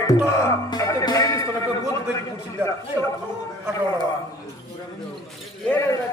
ఎట్లా అంటే ప్రేమిస్తున్నట్టు గోతు దగ్గర కూర్చుందా అట్లా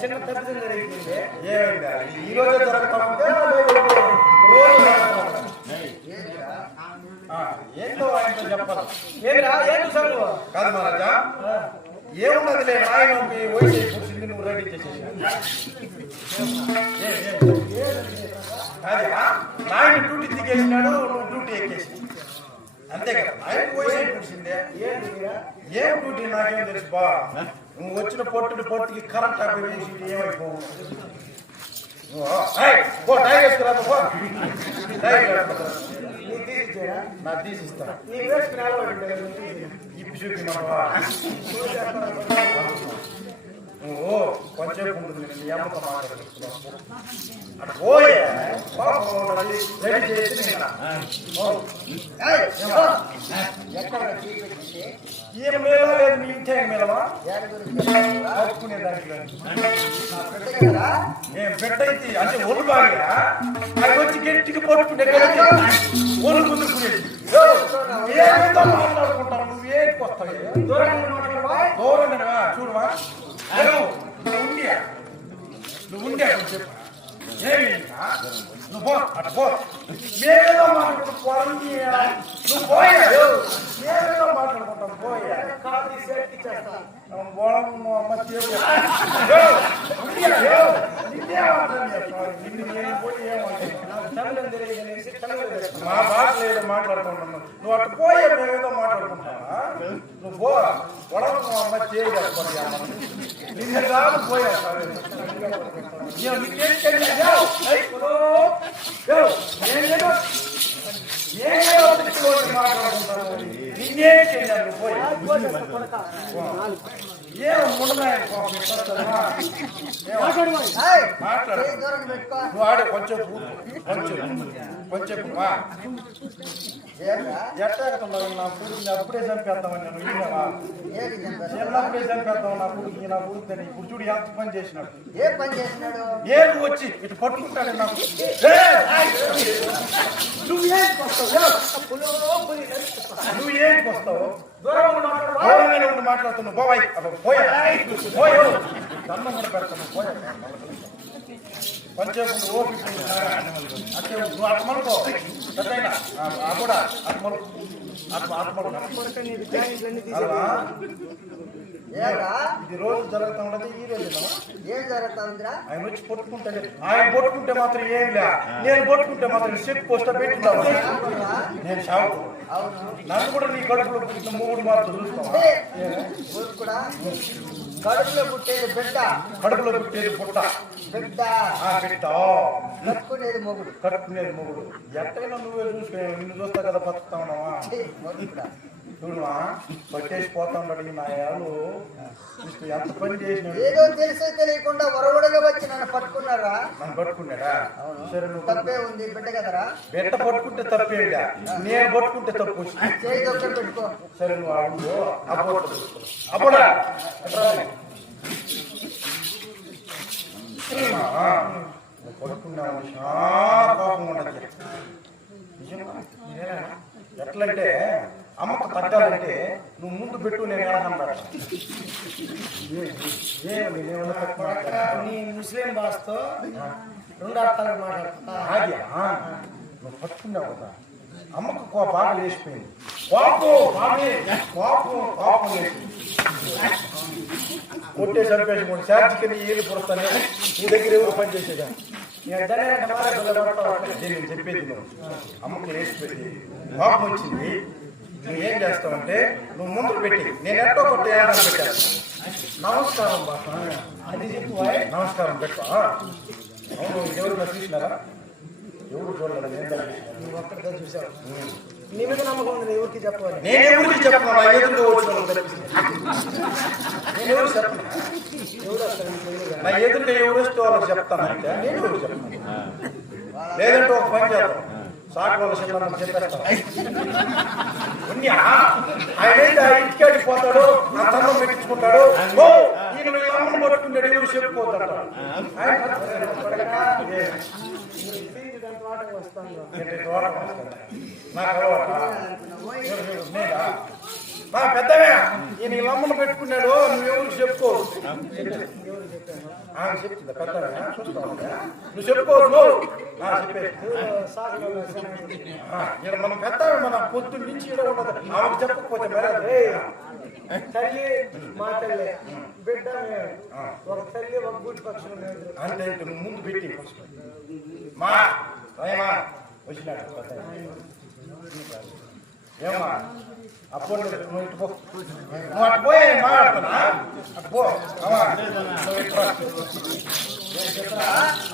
చిన్న తప్పిదం జరిగింది. ఏమైందా ఈ రోజే జరుగుతా ఉంటే రోజు ఏంటో ఆయనతో చెప్పాలి. ఏంటి సార్ కాదు మహారాజా, ఏమున్నదిలే ఆయన మీ వయసు కూర్చుంది, నువ్వు రెడీ చేసేసి నాయన డ్యూటీ దిగేసినాడు, నువ్వు డ్యూటీ ఎక్కేసి అంతే కదా. ఆయన వయసు కూర్చుందే ఏం డ్యూటీ నాకేం తెలుసు బా. నువ్వు వచ్చిన పొట్టుకి కరెంట్ ఆపి వేసి ఏమైపోవు. నాకు తీసిస్తా ఇప్పుడు చూపిమా. నువ్వు కొంచెం ఉంటుంది అమ్మతో మాట్లాడుతున్నావు అటు పోయే రెడీ చేసి ఏం మేళ లేదు మీ ఇంటే మేళమా కట్టుకునే దానికి ఏం పెట్టయితే అంటే ఒళ్ళు బాగా అది వచ్చి గట్టికి పట్టుకుంటే ఒళ్ళు కుదురుకునేది. ఏమితో మాట్లాడుకుంటావు నువ్వేంటికి వస్తావు దూరంగా చూడవా. నువ్వు ఉండే చెప్పు ఏమి నువ్వు పో అటు పో. మేమేదో మాట్లాడుకుంటాం నువ్వు పోయా మేమేదో మాట్లాడుకుంటాం పోయా మా భాష లేదు మాట్లాడుకుంటున్నావు. నువ్వు అటు పోయే మేమేదో మాట్లాడుకుంటావా. నువ్వు పో పొడవు నువ్వు అమ్మ చేయగలరు నిన్ను కాదు పోయా నువ్వు ఆడే కొంచెం కొంచెం ఎట్టాడుతున్నావు నా పూడికి అప్పుడే చంపేస్తామని నేను విన్నావా. చిన్నప్పుడే చంపేస్తావు నా పూడికి నా పూడికి ఇప్పుడు చూడు ఎంత పని చేసినాడు. ఏ పని చేసినాడు ఏది వచ్చి ఇటు పట్టుకుంటాడు నాకు. నువ్వేంటికి వస్తావు దూరంగానే ఉండి మాట్లాడుతున్నావు. బాబాయ్ పోయా పోయా దన్నం కూడా పెడతాను పోయా కొంచెం ఓపిక అంటే నువ్వు అట్మలుకో పెద్దయినా కూడా అట్మలు ఇది రోజు జరుగుతూ ఉండదు. ఈ రోజు ఏం జరుగుతుందిరా. ఆయన వచ్చి పట్టుకుంటాడు. ఆయన పట్టుకుంటే మాత్రం ఏం లే, నేను పట్టుకుంటే మాత్రం చెక్ పోస్ట పెట్టుకుంటాను. నేను షాపు నన్ను కూడా నీ కడుపులో పుట్టిన మూడు మాత్రం చూస్తావా. కడుపులో పుట్టేది బిడ్డ, కడుపులో పుట్టేది పుట్ట బిడ్డ బిడ్డ కట్టుకునేది మొగుడు, కట్టుకునేది మొగుడు. ఎట్టయినా నువ్వే చూసుకో, నిన్ను చూస్తా కదా బతుకుతా ఉన్నావా. చూడమా పట్టేసి పోతా ఉన్నాడు నా ఏళ్ళు ఎంత పని చేసినాడు. ఏదో తెలిసే తెలియకుండా వరవడగా వచ్చి నన్ను పట్టుకున్నారా. నన్ను పట్టుకున్నాడా. సరే నువ్వు తప్పే ఉంది బిడ్డ కదరా. బిడ్డ పట్టుకుంటే తప్పేడా, నేను పట్టుకుంటే తప్పు. చేయి ఒక్కటి పెట్టుకో. సరే నువ్వు అడుగు అప్పుడా పట్టుకున్నావు. చాలా కోపం ఉండదు. ఎట్లంటే అమ్మకు తగ్గాలంటే నువ్వు ముందు పెట్టు, నేను ఏమన్నా ముస్లిం భాషతో రెండు అర్థాలు మాట్లాడుతున్నా. నువ్వు పట్టుకున్నావు కదా, అమ్మకు బాగా లేచిపోయింది. కోపం లేచి కొట్టే చంపేసి శారీకి ఏళ్ళు పుడతానే నీ దగ్గర ఎవరు పని చేసేదా. నేను చెప్పేది నువ్వు అమ్మకు లేచిపోయింది, కోపం వచ్చింది. నువ్వేం చేస్తావంటే నువ్వు ముందు పెట్టి నేను ఎట్టో కొట్టే ఏడాది పెట్టాను. నమస్కారం బాస అది చెప్పు. నమస్కారం పెట్టు. అవును ఎవరు చూసినారా. ఎవరు చూడలేదు, నువ్వు ఒక్కడితో చూసావు. నీ మీద నమ్మకం ఉంది, ఎవరికి చెప్పాలి. నేను ఎవరికి చెప్పను, నా ఎదురుగా వచ్చిన నేను ఎవరు చెప్పను. నా ఎదురుగా ఎవరు వస్తే వాళ్ళకి చెప్తాను. అంటే నేను ఎవరు చెప్పను. లేదంటే ఒక పని చేద్దాం, సాకు వాళ్ళ చిన్న చెప్పేస్తాను. ఆయన ఇంటికాడికి పోతాడు, నా తనం పెట్టించుకుంటాడు. ఈయన అమ్మను పట్టుకుంటాడు, ఎవరు చెప్పిపోతాడు. ఏంటి తోట వస్తుందా? నాకు అలవాటా? నేనా? మా పెద్దవే ఈయన ఈ లమ్మను పెట్టుకున్నాడు, నువ్వెవరు చెప్పుకో. చెప్తుందా పెద్దవే? చూస్తా ఉందా? నువ్వు చెప్పుకోవచ్చు. చెప్పేది మనం పెద్దవే, మన పొద్దు నుంచి ఉండదు. ఆమెకు చెప్పకపోతే మరి తల్లి మా తల్లి బిడ్డ ఒక తల్లి ఒక గుడి పక్షులు అంటే నువ్వు ముందు పెట్టి మా రాయమా వచ్చినాడు ఏమా అప్పుడు నువ్వు ఇటు పో, నువ్వు అటు పోయి మాట్లాడుతున్నా అటు పో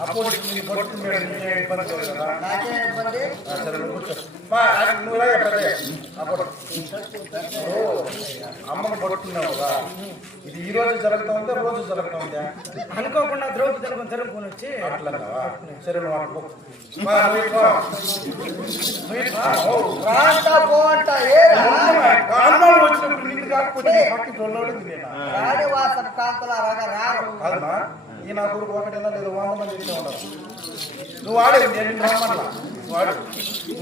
అప్పుడు నీ పడుతు ఇబ్బంది కదా. సరే నువ్వు కూర్చో. నువ్వు అప్పుడు అమ్మను పడుతున్నావు కదా, ఇది ఈ రోజు జరుగుతా ఉందా రోజు జరుగుతా ఉందా? అనుకోకుండా ద్రౌపది జరుగుకొని వచ్చి అట్లా. సరే నువ్వు అటు అనుమానం వచ్చినప్పుడు నీకు కాకపోతే కాదమ్మా. ఈ నా కొడుకు ఒకటేనా లేదు 100 మంది ఇచ్చే ఉండదు. నువ్వు వాడేది నేను రమ్మన్నా వాడు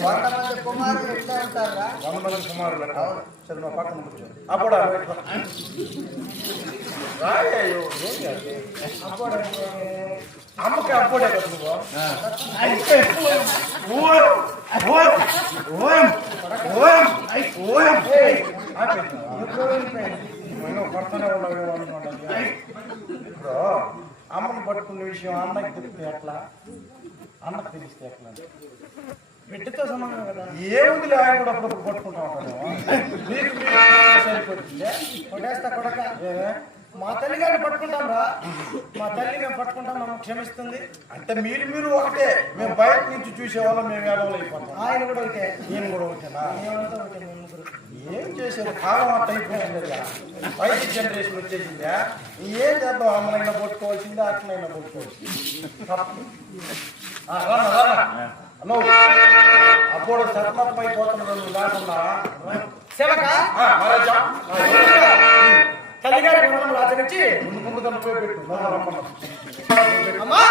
100 మంది కుమారులు ఎట్లా ఉంటారా? 100 మంది కుమారులు. సరే నువ్వు పక్కన కూర్చో. అప్పుడు అమ్మకి అప్పుడే కదా నువ్వు పడుతూనే ఉన్నావు అనుకోండి. ఇప్పుడు అమ్మని పట్టుకునే విషయం అన్నకి తెలిస్తే ఎట్లా, అన్నకు తెలిస్తే ఎట్లా? బిడ్డతో సమానం కదా. ఏముంది ఆయన కూడా అప్పుడప్పుడు పట్టుకుంటా ఉంటాను. నీకు సరిపోతుంది. కొట్టేస్తా కొడక. మా తల్లి గారిని పట్టుకుంటాం రా, మా తల్లి మేము పట్టుకుంటాం, మనం క్షమిస్తుంది. అంటే మీరు ఒకటే, మేము బయట నుంచి చూసేవాళ్ళం, మేము ఏడవలు అయిపోతాం. ఆయన కూడా ఒకటే, నేను కూడా ఒకటేనా? మేమంతా ఒకటే. ముగ్గురు ఏం చేసేది, కాలం అట్ట అయిపోయింది కదా, 5th జనరేషన్ వచ్చేసిందా. ఏం చేద్దాం, అమ్మలైనా పట్టుకోవాల్సిందే, అట్లైనా పట్టుకోవాల్సింది. నువ్వు అప్పుడు సర్మపై పోతున్నాడు, నువ్వు కాకున్నావా? సేవక మహారాజా తల్లి గారి గుణం ఆచరించి ముందు కనుక పెట్టు. అమ్మా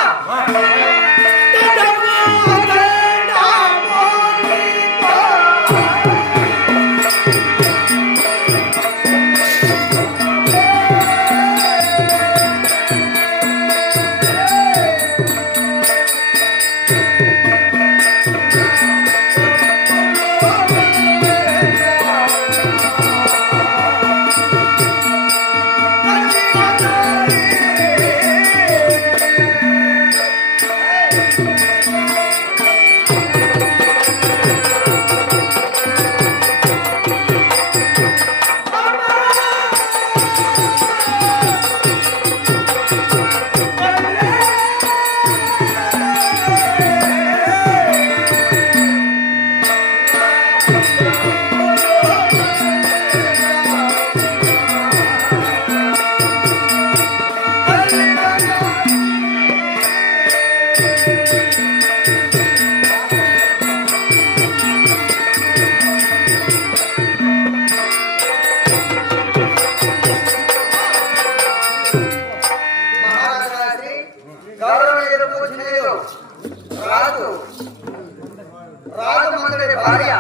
రాజమండ్రి భార్య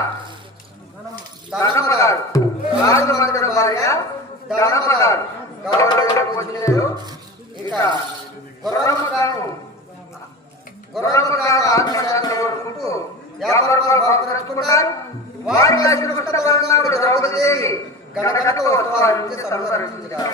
ధనమగాడు, రాజమండ్రి భార్య ధనమగాడు గౌరవ వచ్చినారు. ఇక గుర్రమ్మగాను ఆత్మశాఖలు ఓడుకుంటూ వ్యాపారాలు బాగుపరుచుకుంటారు. వారికి అశ్వకృష్ణుడు ద్రౌపదేవి గణగణతో ఉత్సవాలు సంరక్షించారు.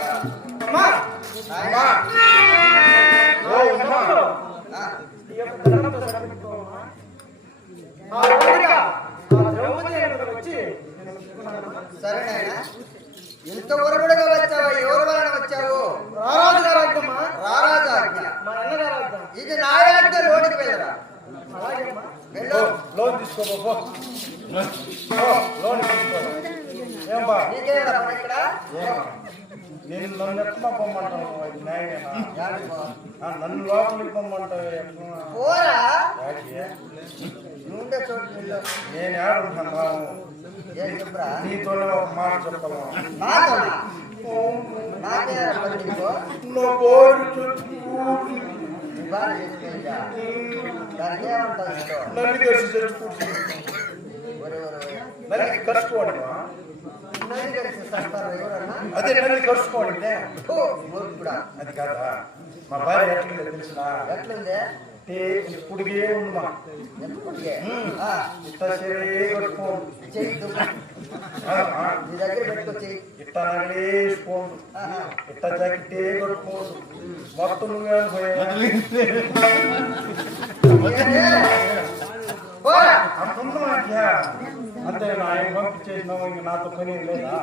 సరేనా? ఇంతవరకు కూడా వచ్చావా? ఎవరు వలన వచ్చావు? రారాజాజ్ఞ. ఇది నా యాజ్ఞ. లోనికి వెళ్ళరా. లోన్ తీసుకోబో. లోన్ తీసుకో. ఏం బా ఇక్కడ నేను నన్ను ఎట్లా పొమ్మంటావు? అది న్యాయమేనా? నన్ను లోపలికి పొమ్మంటావు? పోరా నుండే చోటు వెళ్ళు. నేను ఏడుంటున్నాను, నీతోనే ఒక మాట చెప్పను. బాగా చేసుకుంటా దానికి ఏమంటావు ఇంట్లో నల్లి కలిసి చచ్చిపోతుంది. ఒరే ఒరే ఒరే. నల్లి కలుసుకోవడం నది కలిసి వస్తారు ఎవరన్నా అదే నల్లి కలుసుకోవడం ఓ మూర్ఖుడా. అది కాదా మా భార్య ఎట్లుందో తెలిసినా ఎట్లుంది ఇప్పుడుగే ఉందమ్మా ఎందుకుంటే ఇట్లా చెయ్యి కట్టుకోండి చెయ్యి దుమ్ము. నీ దగ్గర పెట్టుకో చెయ్యి. ఇట్లా నల్లేసుకోండు ఇట్లా జాకెట్టే కట్టుకోండు మొత్తం నువ్వే అంతే నా ఆయన పంపించేసినావు ఇంక నాతో పని ఏం లేదా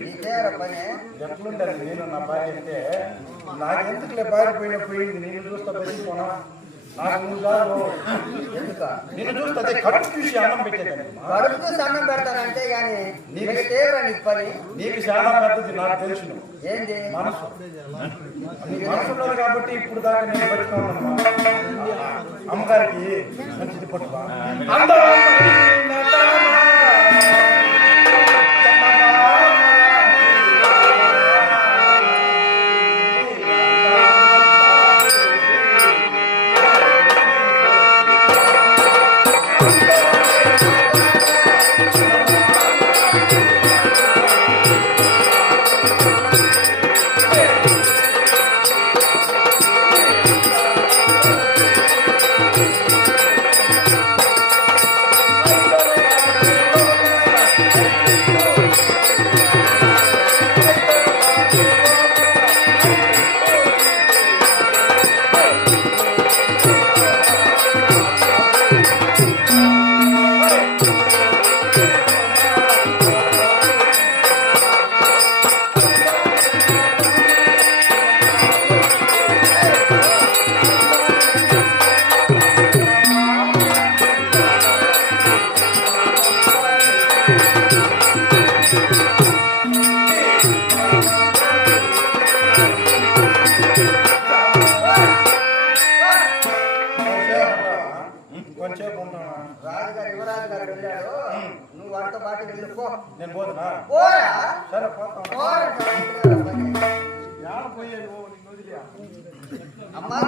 నీకేరా పని ఎట్లుంటారు నేను నా భార్య అంటే నాకెందుకులే భార్య పోయినప్పుడు నేను చూస్తా బతికిపోనా నాకు నువ్వు కాదు ఎందుక నేను చూస్తే అదే కడుపు చూసి అన్నం పెట్టేదాన్ని కడుపుతో సన్నం పెడతారంటే గాని నీకేరా నీ పని నీకు చాలా పెద్దది నాకు తెలుసు ఏంది మనసు నీకు మనసు ఉన్నది కాబట్టి ఇప్పుడు దాకా నేను బతుకున్నాను అమ్మగారికి మంచిది పట్టుకో కొంచెంసేపు ఉంటాను రాజుగారు యువరాజు గారు వెళ్ళాడు నువ్వు వాడితో పాటు వెళ్ళిపో నేను పోతున్నా పోరా సరే పోతాను పోరా అమ్మా